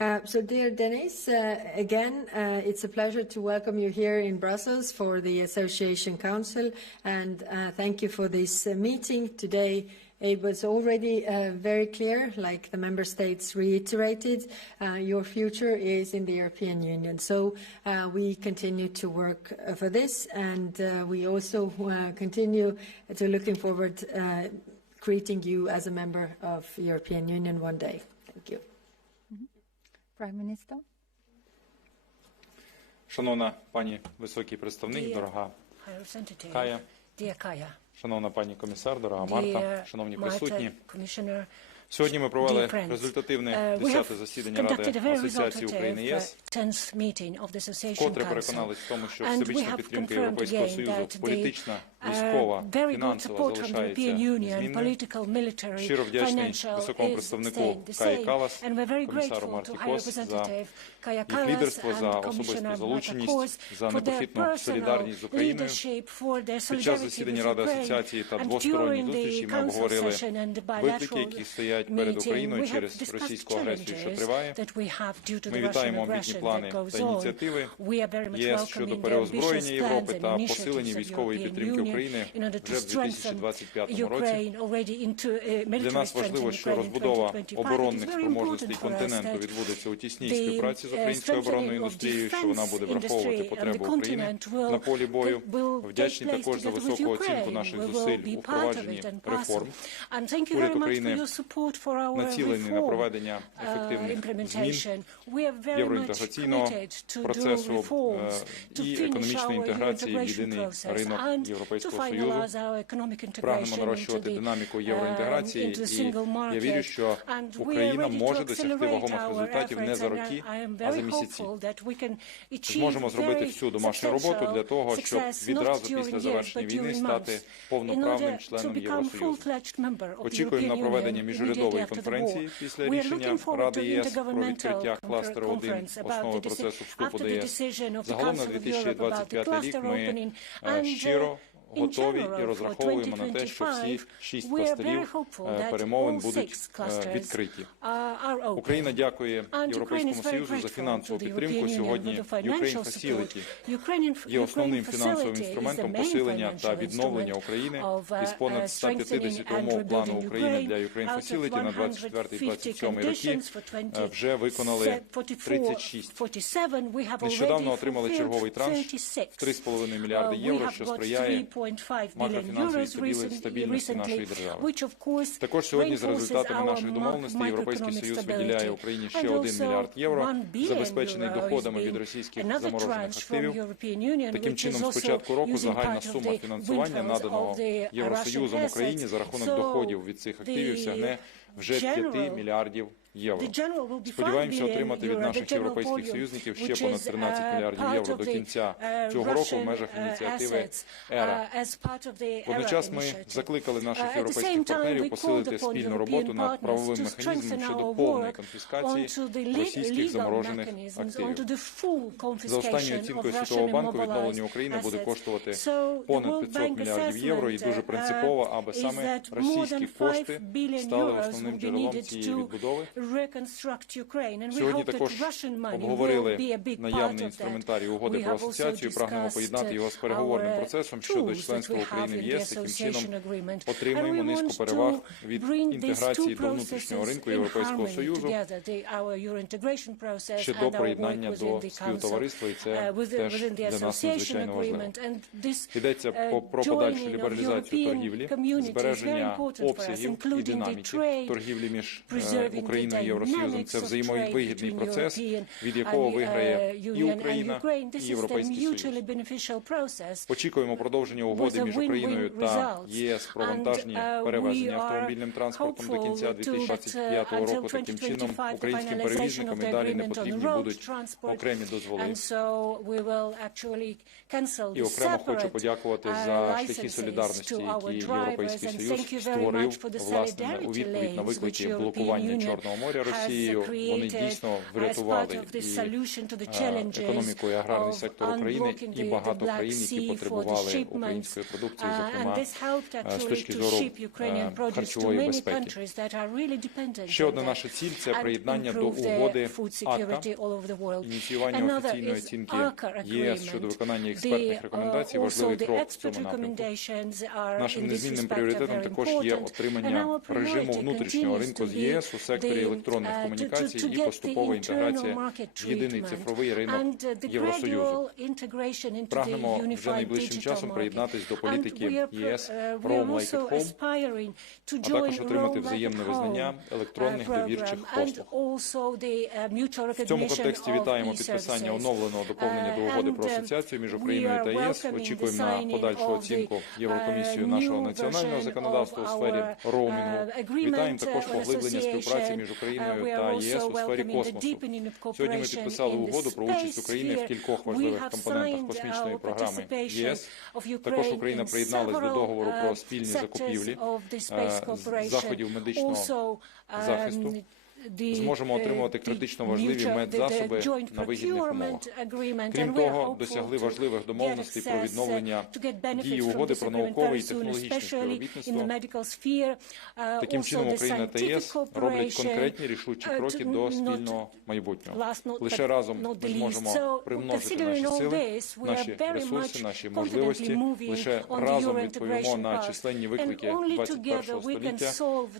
So dear Denis, again, it's a pleasure to welcome you here in Brussels for the Association Council, and thank you for this meeting today. It was already very clear, like the member states reiterated, your future is in the European Union. So we continue to work for this, and we also continue to looking forward greeting you as a member of the European Union one day. Thank you. Prime Minister. Шановна пані високий представник, дорога Кая, шановна пані комісар, дорога Марта, шановні присутні. Сьогодні ми провели результативне 10-те засідання Ради Асоціації України ЄС. Вкотре переконались в тому, що всебічна підтримка Європейського Союзу, політична, військова, фінансова залишається незмінною. Щиро вдячний високому представнику Каї Каллас, комісару Марті Кос за їх лідерство, за особисту залученість, за непохитну солідарність з Україною. Під час засідання Ради Асоціації та двосторонніх зустрічей ми обговорили виклики, які стоять перед Україною через російську агресію, що триває. Ми вітаємо амбітні плани та ініціативи ЄС щодо переозброєння Європи та посилення військової підтримки України вже в 2025 році. Для нас важливо, що розбудова оборонних спроможностей континенту відбудеться у тісній співпраці з українською оборонною індустрією, що вона буде враховувати потреби України на полі бою. Вдячні також за високу оцінку наших зусиль у впровадженні реформ. Уряд України націлений на проведення ефективних змін євроінтеграційного процесу і економічної інтеграції в єдиний ринок Європейського Союзу. Прагнемо нарощувати динаміку євроінтеграції, і я вірю, що Україна може досягти вагомих результатів не за роки, а за місяці. Зможемо зробити всю домашню роботу для того, щоб відразу після завершення війни стати повноправним членом Євросоюзу. Очікуємо на проведення міжурядової конференції після рішення Ради ЄС про відкриття кластеру 1 основи процесу вступу до ЄС. Загалом на 2025 рік ми щиро готові і розраховуємо на те, що всі 6 кластерів перемовин будуть відкриті. Україна дякує Європейському Союзу за фінансову підтримку. Сьогодні Ukraine Facility є основним фінансовим інструментом посилення та відновлення України. Із понад 150 умов плану України для Ukraine Facility на 24-27 роки вже виконали 36. Нещодавно отримали черговий транш в 3,5 мільярди євро, що сприяє макрофінансовій стабільності нашої держави. Також сьогодні за результатами наших домовленостей Європейський Союз виділяє Україні ще 1 мільярд євро, забезпечений доходами від російських заморожених активів. Таким чином, з початку року загальна сума фінансування, наданого Євросоюзом Україні за рахунок доходів від цих активів, сягне вже 5 мільярдів євро. Сподіваємося отримати від наших європейських союзників ще понад 13 мільярдів євро до кінця цього року в межах ініціативи «ЕРА». Водночас ми закликали наших європейських партнерів посилити спільну роботу над правовим механізмом щодо повної конфіскації російських заморожених активів. За останньою оцінкою Світового банку, відновлення України буде коштувати понад 500 мільярдів євро, і дуже принципово, аби саме російські кошти стали основним джерелом цієї відбудови. Сьогодні також обговорили наявний інструментарій угоди про асоціацію, прагнемо поєднати його з переговорним процесом щодо членства України в єС. Таким чином отримаємо низку переваг від інтеграції до внутрішнього ринку Європейського Союзу ще до приєднання до співтовариства, і це теж для нас надзвичайно важливо. Йдеться про подальшу лібералізацію торгівлі, збереження обсягів і динаміки торгівлі між Україною і Євросоюзом. Це взаємовигідний процес, від якого виграє і Україна, і Європейський Союз. Очікуємо продовження угоди між Україною та ЄС про вантажні перевезення автомобільним транспортом до кінця 2025 року. Таким чином, українським перевізникам і далі не потрібні будуть окремі дозволи. І окремо хочу подякувати за шляхи солідарності, які Європейський Союз створив, власне, у відповідь на виклики блокування Чорного моря Росією, вони дійсно врятували і економіку, і аграрний сектор України, і багато країн, які потребували української продукції, зокрема з точки зору харчової безпеки. Ще одна наша ціль – це приєднання до угоди АККА, ініціювання офіційної оцінки ЄС щодо виконання експертних рекомендацій, важливий крок в цьому напрямку. Нашим незмінним пріоритетом також є отримання режиму внутрішнього ринку з ЄС у секторі електронних комунікацій і поступова інтеграція в єдиний цифровий ринок Євросоюзу. Прагнемо вже найближчим часом приєднатись до політики ЄС Roam Like at Home, а також отримати взаємне визнання електронних довірчих послуг. В цьому контексті вітаємо підписання оновленого доповнення до угоди про асоціацію між Україною та ЄС. Очікуємо на подальшу оцінку Єврокомісією нашого національного законодавства у сфері роумінгу. Вітаємо також поглиблення співпраці між Україною та ЄС у сфері космосу. Сьогодні ми підписали угоду про участь України в кількох важливих компонентах космічної програми ЄС. Також Україна приєдналась до договору про спільні закупівлі заходів медичного захисту. Зможемо отримувати критично важливі медзасоби на вигідних умовах. Крім того, досягли важливих домовленостей про відновлення дії угоди про наукове і технологічне співробітництво. Таким чином, Україна та ЄС роблять конкретні рішучі кроки до спільного майбутнього. Лише разом ми зможемо примножити наші сили, наші ресурси, наші можливості. Лише разом відповімо на численні виклики 21-го століття.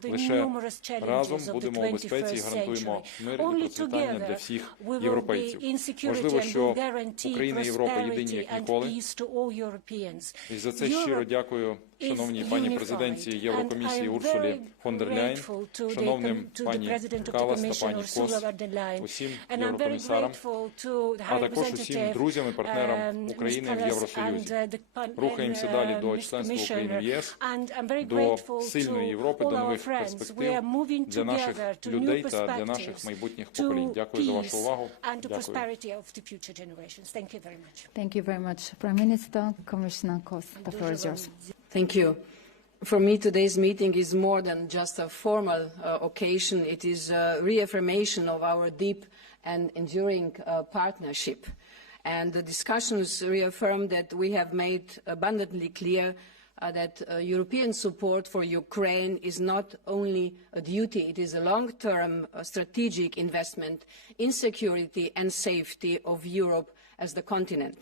Лише разом будемо у безпеці і гарантуємо мир і процвітання для всіх європейців. Можливо, що Україна і Європа єдині як ніколи. І за це щиро дякую шановній пані президенті Єврокомісії Урсулі фон дер Ляйн, шановним пані Каллас та пані Кос, усім єврокомісарам, а також усім друзям і партнерам України в Євросоюзі. Рухаємося далі до членства України в ЄС, до сильної Європи, до нових перспектив для наших людей та для наших майбутніх поколінь. Дякую за вашу увагу. Дякую. Thank you very much. Prime Minister, Commissioner Kos, the floor is yours. Thank you. For me, today's meeting is more than just a formal occasion. It is a reaffirmation of our deep and enduring partnership. And the discussions reaffirm that we have made abundantly clear that European support for Ukraine is not only a duty, it is a long-term strategic investment in security and safety of Europe as the continent.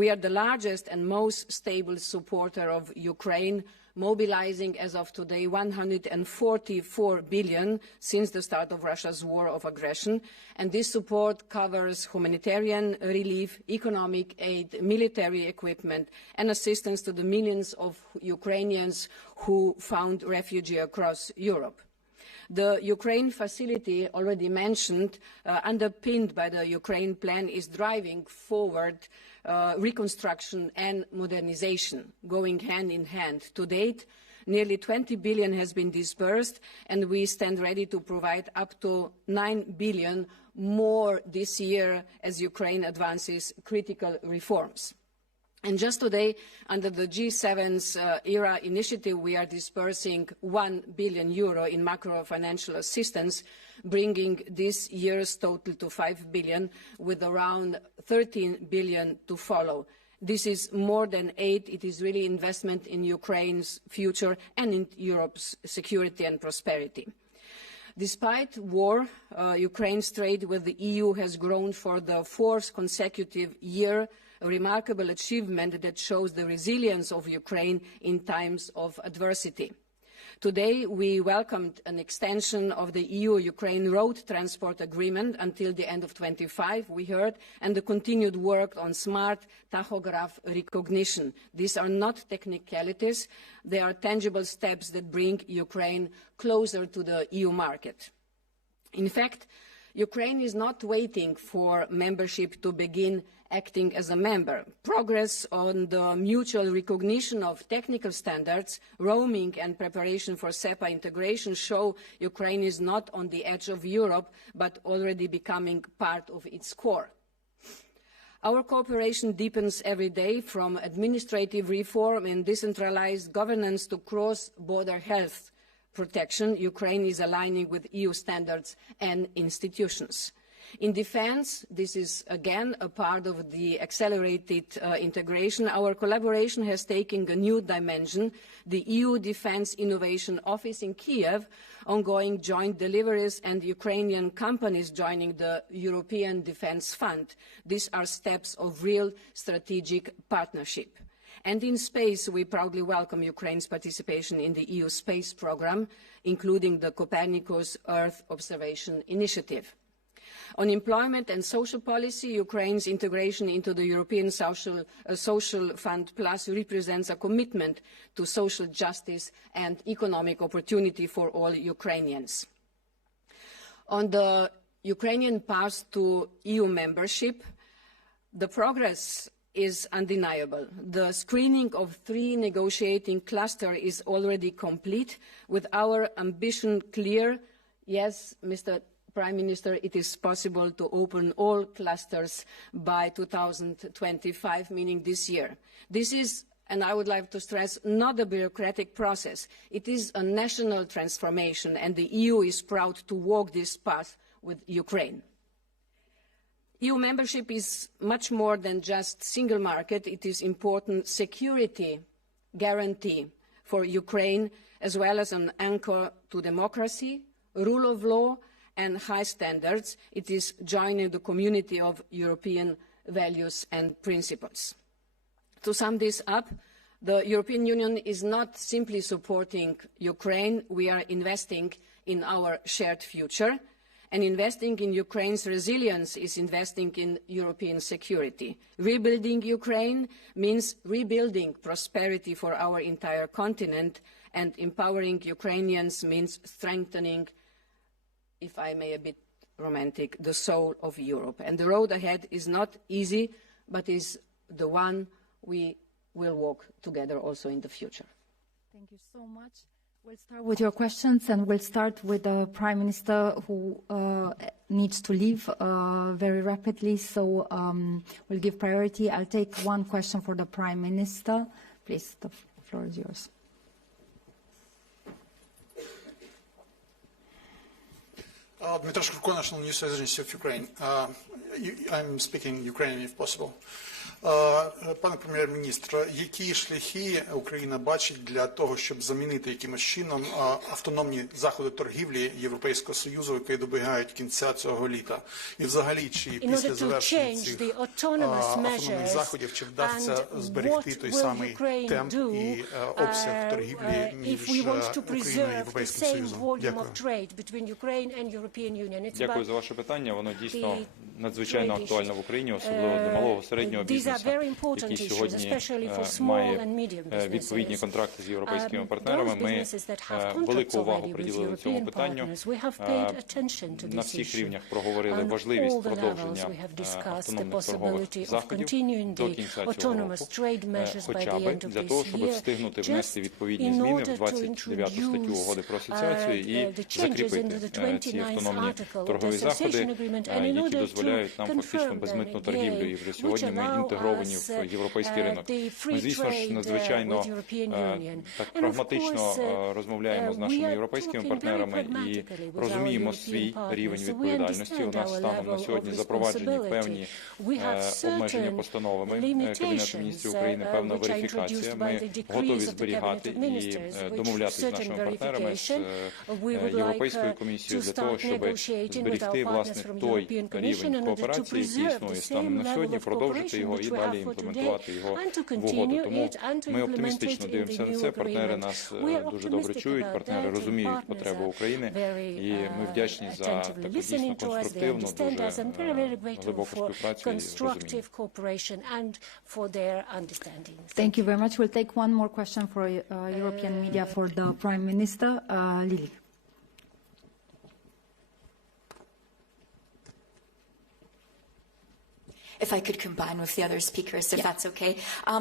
We are the largest and most stable supporter of Ukraine, mobilizing as of today 144 billion since the start of Russia's war of aggression. And this support covers humanitarian relief, economic aid, military equipment, and assistance to the millions of Ukrainians who found refuge across Europe. The Ukraine facility, already mentioned, underpinned by the Ukraine plan, is driving forward reconstruction and modernization, going hand in hand. To date, nearly 20 billion has been disbursed, and we stand ready to provide up to 9 billion more this year as Ukraine advances critical reforms. And just today, under the G7's ERA initiative, we are disbursing €1 billion in macro-financial assistance, bringing this year's total to 5 billion, with around 13 billion to follow. This is more than aid. It is really investment in Ukraine's future and in Europe's security and prosperity. Despite war, Ukraine's trade with the EU has grown for the fourth consecutive year, a remarkable achievement that shows the resilience of Ukraine in times of adversity. Today, we welcomed an extension of the EU-Ukraine road transport agreement until the end of 2025, we heard, and the continued work on smart tachograph recognition. These are not technicalities. They are tangible steps that bring Ukraine closer to the EU market. In fact, Ukraine is not waiting for membership to begin acting as a member. Progress on the mutual recognition of technical standards, roaming and preparation for SEPA integration show Ukraine is not on the edge of Europe, but already becoming part of its core. Our cooperation deepens every day, from administrative reform and decentralized governance to cross-border health protection, Ukraine is aligning with EU standards and institutions. In defense, this is again a part of the accelerated integration. Our collaboration has taken a new dimension. The EU Defense Innovation Office in Kiev, ongoing joint deliveries, and Ukrainian companies joining the European Defence Fund. These are steps of real strategic partnership. And in space, we proudly welcome Ukraine's participation in the EU space programme, including the Copernicus Earth Observation Initiative. On employment and social policy, Ukraine's integration into the European Social Fund Plus represents a commitment to social justice and economic opportunity for all Ukrainians. On the Ukrainian path to EU membership, the progress is undeniable. The screening of 3 negotiating clusters is already complete, with our ambition clear. Yes, Mr. Prime Minister, it is possible to open all clusters by 2025, meaning this year. This is, and I would like to stress, not a bureaucratic process. It is a national transformation, and the EU is proud to walk this path with Ukraine. EU membership is much more than just single market. It is important security guarantee for Ukraine, as well as an anchor to democracy, rule of law, and high standards. It is joining the community of European values and principles. To sum this up, the European Union is not simply supporting Ukraine. We are investing in our shared future, and investing in Ukraine's resilience is investing in European security. Rebuilding Ukraine means rebuilding prosperity for our entire continent, and empowering Ukrainians means strengthening, if I may a bit romantic, the soul of Europe. And the road ahead is not easy, but is the one we will walk together also in the future. Thank you so much. We'll start with your questions, and we'll start with the Prime Minister, who needs to leave very rapidly, so we'll give priority. I'll take one question for the Prime Minister. Please, the floor is yours. Dmytro Shkurko, National News Agency of Ukraine. I'm speaking Ukrainian if possible. Пане прем'єр-міністр, які шляхи Україна бачить для того, щоб замінити якимось чином автономні заходи торгівлі Європейського Союзу, які добігають кінця цього літа? І взагалі, чи після завершення цих автономних заходів, чи вдасться зберегти той самий темп і обсяг торгівлі між Україною і Європейським Союзом? Дякую. Дякую за ваше питання. Воно дійсно надзвичайно актуально в Україні, особливо для малого середнього бізнесу, який сьогодні має відповідні контракти з європейськими партнерами. Ми велику увагу приділили цьому питанню. На всіх рівнях проговорили важливість продовження автономних торгових заходів до кінця цього року, хоча б для того, щоб встигнути внести відповідні зміни в 29 статтю Угоди про асоціацію і закріпити ці автономні торгові заходи, які дозволяють нам фактично безмитну торгівлю. І вже сьогодні ми інтегровані в європейський ринок. Ми, звісно ж, надзвичайно так прагматично розмовляємо з нашими європейськими партнерами і розуміємо свій рівень відповідальності. У нас станом на сьогодні запроваджені певні обмеження постановами Кабінету міністрів України, певна верифікація. Ми готові зберігати і домовлятися з нашими партнерами, з Європейською комісією для того, щоб зберегти, власне, той рівень кооперації, який існує станом на сьогодні, продовжити його і далі імплементувати його в угоду. Тому ми оптимістично дивимося на це. Партнери нас дуже добре чують, партнери розуміють потребу України, і ми вдячні за таку дійсно конструктивну, дуже глибоку співпрацю і розуміння. Thank you very much. We'll take one more question for European media for the Prime Minister. Lily. if I could combine with the other speakers, if that's okay.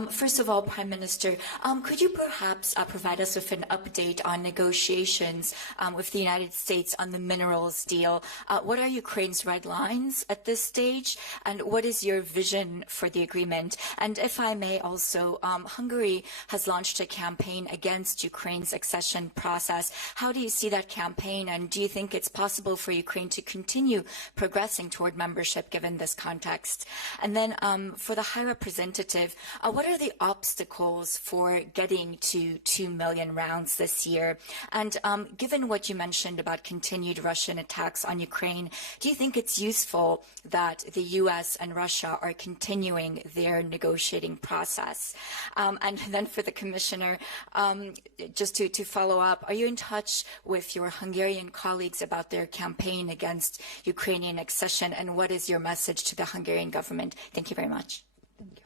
First of all, Prime Minister, could you perhaps provide us with an update on negotiations with the United States on the minerals deal? What are Ukraine's red lines at this stage, and what is your vision for the agreement? And if I may also, Hungary has launched a campaign against Ukraine's accession process. How do you see that campaign, and do you think it's possible for Ukraine to continue progressing toward membership given this context? And then for the High Representative, what are the obstacles for getting to 2 million rounds this year? And given what you mentioned about continued Russian attacks on Ukraine, do you think it's useful that the US and Russia are continuing their negotiating process? And then for the Commissioner, just to follow up, are you in touch with your Hungarian colleagues about their campaign against Ukrainian accession, and what is your message to the Hungarian government? Thank you very much. Thank you.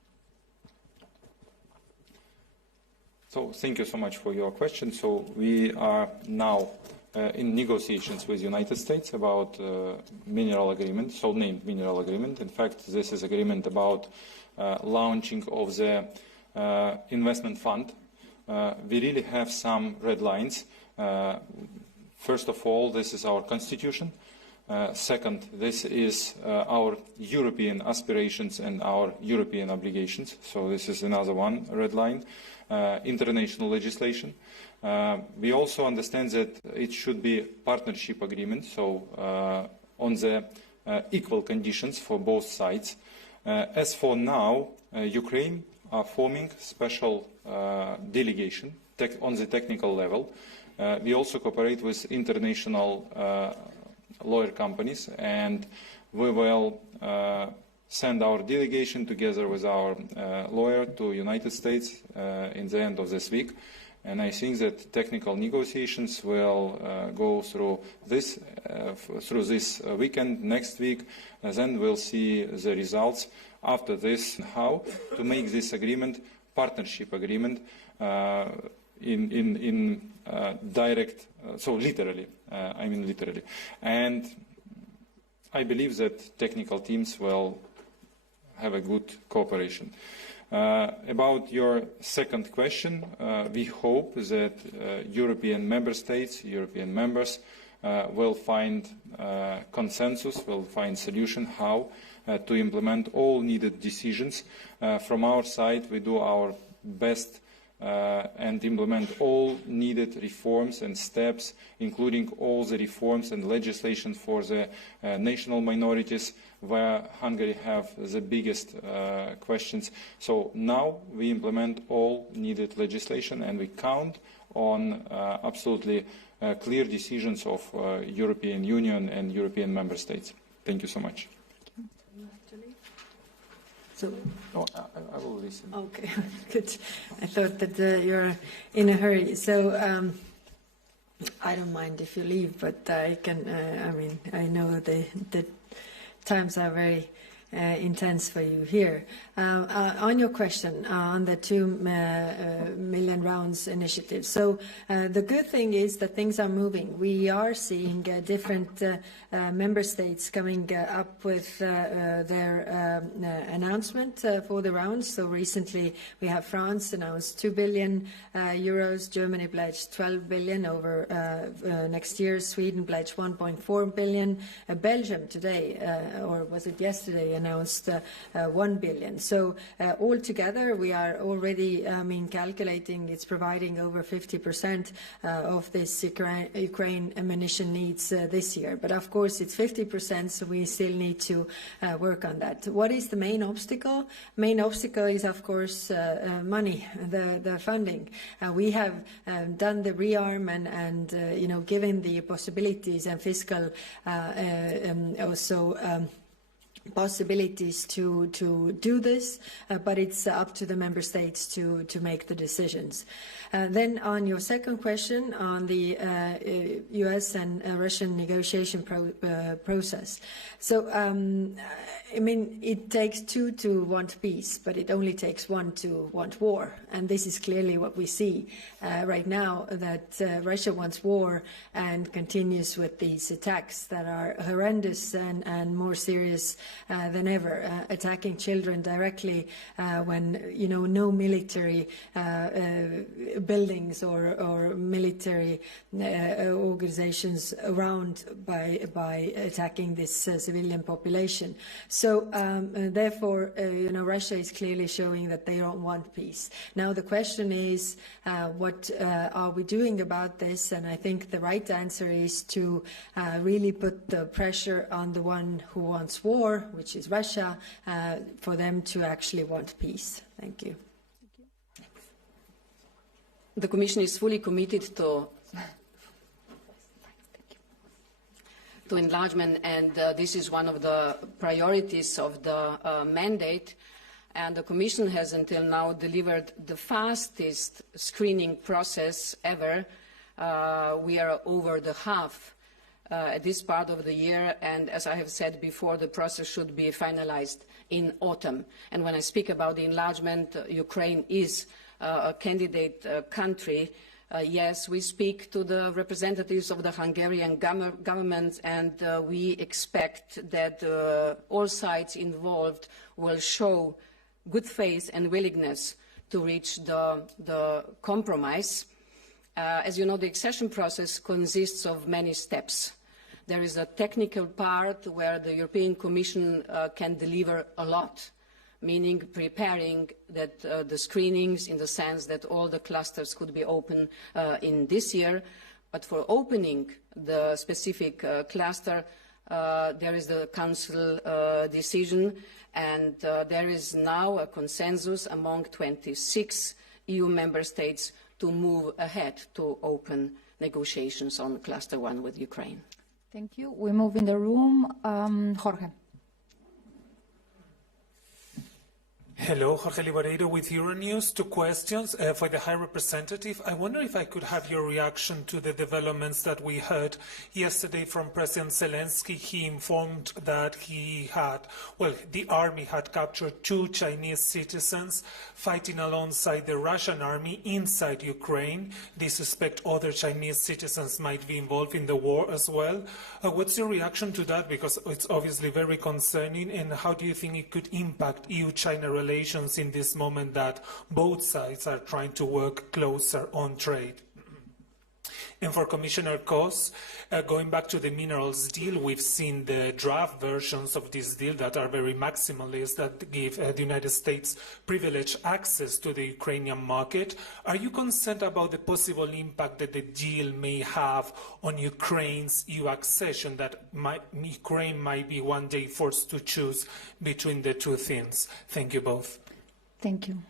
So thank you so much for your question. So we are now in negotiations with the United States about mineral agreement, so-named mineral agreement. In fact, this is agreement about launching of the investment fund. We really have some red lines. First of all, this is our constitution. Second, this is our European aspirations and our European obligations. So this is another one red line. International legislation. We also understand that it should be partnership agreement, so on the equal conditions for both sides. As for now, Ukraine are forming special delegation on the technical level. We also cooperate with international lawyer companies, and we will send our delegation together with our lawyer to United States in the end of this week. And I think that technical negotiations will go through this weekend, next week, and then we'll see the results after this, how to make this agreement, partnership agreement, in direct, so literally, I mean literally. And I believe that technical teams will have a good cooperation. About your second question, we hope that European member states, European members will find consensus, will find solution how to implement all needed decisions. From our side, we do our best and implement all needed reforms and steps, including all the reforms and legislation for the national minorities, where Hungary have the biggest questions. So now we implement all needed legislation, and we count on absolutely clear decisions of European Union and European member states. Thank you so much. So, I will listen. Okay, good. I thought that you're in a hurry. So I don't mind if you leave, but I can. I mean, I know the times are very intense for you here. On your question on the 2 million rounds initiative, so the good thing is that things are moving. We are seeing different member states coming up with their announcement for the rounds. So recently we have France announced 2 billion euros, Germany pledged 12 billion over next year, Sweden pledged 1.4 billion, Belgium today, or was it yesterday, announced 1 billion. So altogether, we are already, calculating it's providing over 50% of this Ukraine ammunition needs this year. But of course, it's 50%, so we still need to work on that. What is the main obstacle? Main obstacle is, of course, money, the funding. We have done the rearm and given the possibilities and fiscal also possibilities to do this, but it's up to the member states to make the decisions. Then on your second question on the US and Russian negotiation process. So I mean, it takes two to want peace, but it only takes one to want war. And this is clearly what we see right now, that Russia wants war and continues with these attacks that are horrendous and more serious than ever, attacking children directly when, you know, no military buildings or military organizations around by attacking this civilian population. So therefore, you know, Russia is clearly showing that they don't want peace. Now the question is, what are we doing about this? And I think the right answer is to really put the pressure on the one who wants war, which is Russia, for them to actually want peace. Thank you. The Commission is fully committed to enlargement, and this is one of the priorities of the mandate. And the Commission has until now delivered the fastest screening process ever. We are over the half at this part of the year, and as I have said before, the process should be finalized in autumn. And when I speak about the enlargement, Ukraine is a candidate country. Yes, we speak to the representatives of the Hungarian government, and we expect that all sides involved will show good faith and willingness to reach the compromise. As you know, the accession process consists of many steps. There is a technical part where the European Commission can deliver a lot, meaning preparing that the screenings in the sense that all the clusters could be open in this year. But for opening the specific cluster, there is the Council decision, and there is now a consensus among 26 EU member states to move ahead to open negotiations on Cluster 1 with Ukraine. Thank you. We move in the room. Jorge. Hello, Jorge Libareiro with Euronews. Two questions for the High Representative. I wonder if I could have your reaction to the developments that we heard yesterday from President Zelensky. He informed that the army had captured 2 Chinese citizens fighting alongside the Russian army inside Ukraine. They suspect other Chinese citizens might be involved in the war as well. What's your reaction to that? Because it's obviously very concerning, and how do you think it could impact EU-China relations in this moment that both sides are trying to work closer on trade? And for Commissioner Kos, going back to the minerals deal, we've seen the draft versions of this deal that are very maximalist, that give the United States privileged access to the Ukrainian market. Are you concerned about the possible impact that the deal may have on Ukraine's EU accession, that Ukraine might be one day forced to choose between the two things? Thank you both. Thank you.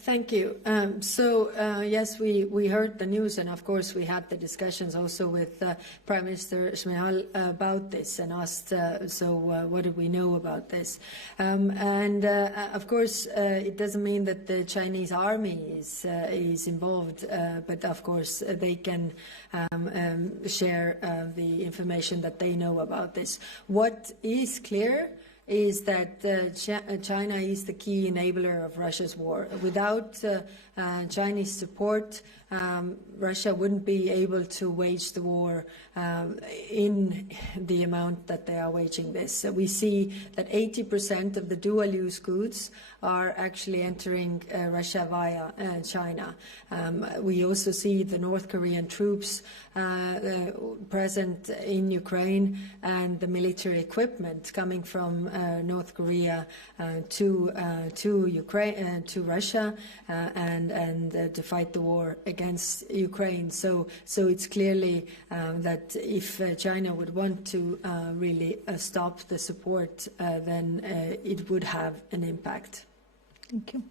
Thank you. Yes, we heard the news, and of course we had the discussions also with Prime Minister Shmyhal about this and asked, what do we know about this? Of course, it doesn't mean that the Chinese army is involved, but of course they can share the information that they know about this. What is clear is that China is the key enabler of Russia's war. Without Chinese support, Russia wouldn't be able to wage the war in the amount that they are waging this. We see that 80% of the dual-use goods are actually entering Russia via China. We also see the North Korean troops present in Ukraine, and the military equipment coming from North Korea to Ukraine, to Russia, and to fight the war against Ukraine. So it's clearly that if China would want to really stop the support, then it would have an impact. Thank you.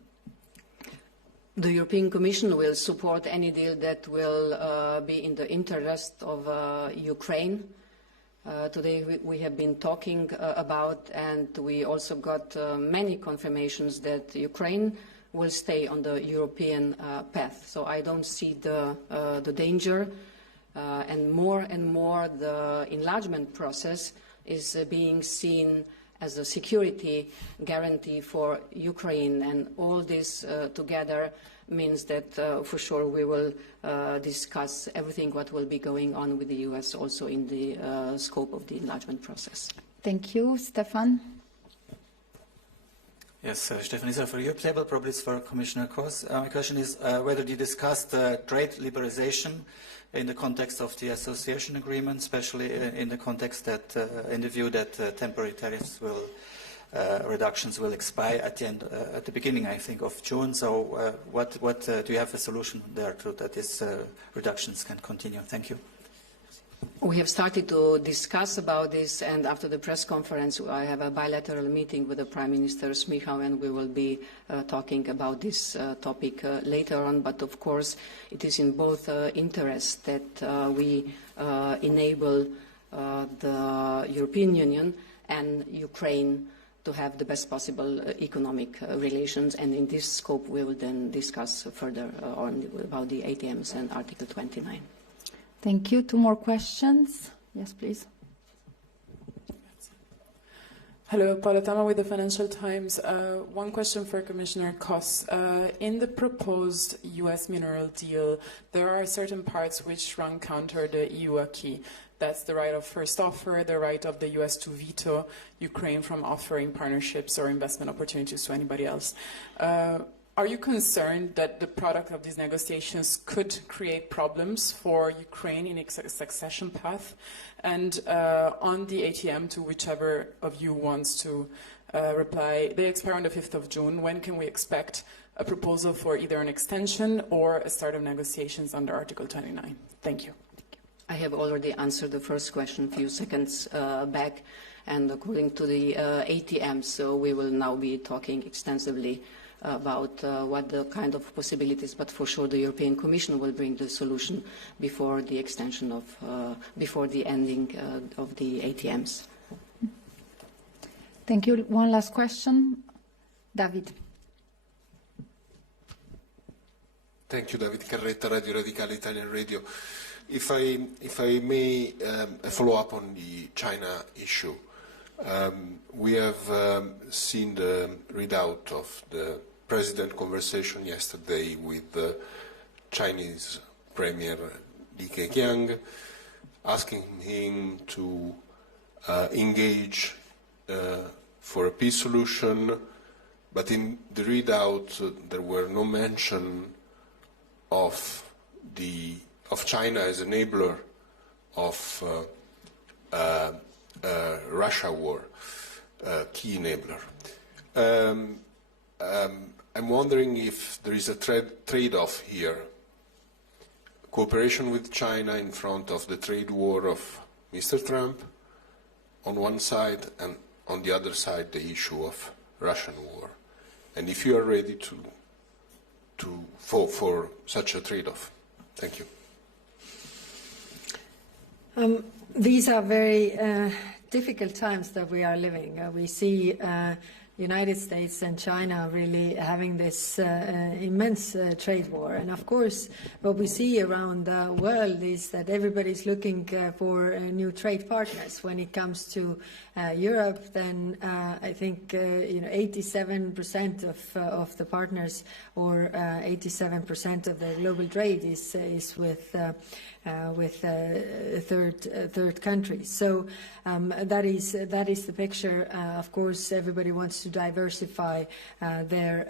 The European Commission will support any deal that will be in the interest of Ukraine. Today we have been talking about, and we also got many confirmations that Ukraine will stay on the European path. So I don't see the danger, and more the enlargement process is being seen as a security guarantee for Ukraine, and all this together means that for sure we will discuss everything what will be going on with the US also in the scope of the enlargement process. Thank you. Stefan? Yes, Stefan Isser for Europe Table, probably it's for Commissioner Kos. My question is whether you discussed trade liberalization in the context of the association agreement, especially in the context that, in the view that temporary tariffs will reductions will expire at the beginning, I think, of June. So, what do you have a solution there to that these reductions can continue? Thank you. We have started to discuss about this, and after the press conference, I have a bilateral meeting with the Prime Minister Shmyhal, and we will be talking about this topic later on. But of course, it is in both interests that we enable the European Union and Ukraine to have the best possible economic relations, and in this scope, we will then discuss further about the ATMs and Article 29. Thank you. 2 more questions. Yes, please. Hello, Paula Tama with the Financial Times. One question for Commissioner Kos. In the proposed U.S. mineral deal, there are certain parts which run counter the EU acquis. That's the right of first offer, the right of the U.S. to veto Ukraine from offering partnerships or investment opportunities to anybody else. Are you concerned that the product of these negotiations could create problems for Ukraine in its accession path? And on the ATM, to whichever of you wants to reply, they expire on the 5th of June. When can we expect a proposal for either an extension or a start of negotiations under Article 29? Thank you. I have already answered the first question a few seconds back, and according to the ATM, so we will now be talking extensively about what the kind of possibilities, but for sure the European Commission will bring the solution before the extension of, before the ending of the ATMs. Thank you. One last question. David. Thank you, David Carretta, Radio Radicale, Italian Radio. If I may follow up on the China issue, we have seen the readout of the President conversation yesterday with the Chinese Premier Li Keqiang, asking him to engage for a peace solution, but in the readout there were no mention of China as enabler of Russia war, key enabler. I'm wondering if there is a trade-off here, cooperation with China in front of the trade war of Mr. Trump on one side, and on the other side the issue of Russian war, and if you are ready for such a trade-off. Thank you. These are very difficult times that we are living. We see United States and China really having this immense trade war. And of course, what we see around the world is that everybody's looking for new trade partners. When it comes to Europe, then I think 87% of the partners, or 87% of the global trade is with third countries. So that is the picture. Of course, everybody wants to diversify their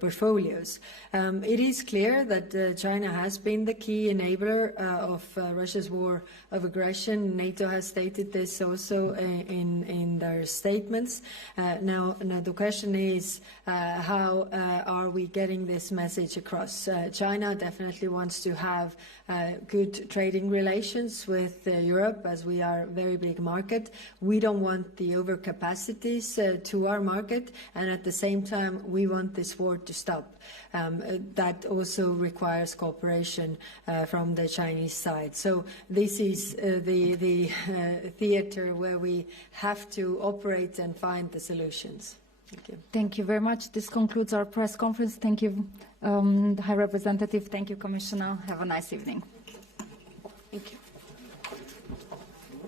portfolios. It is clear that China has been the key enabler of Russia's war of aggression. NATO has stated this also in their statements. Now the question is, how are we getting this message across? China definitely wants to have good trading relations with Europe, as we are a very big market. We don't want the overcapacities to our market, and at the same time we want this war to stop. That also requires cooperation from the Chinese side. So this is the theater where we have to operate and find the solutions. Thank you. Thank you very much. This concludes our press conference. Thank you, High Representative. Thank you, Commissioner. Have a nice evening. Thank you.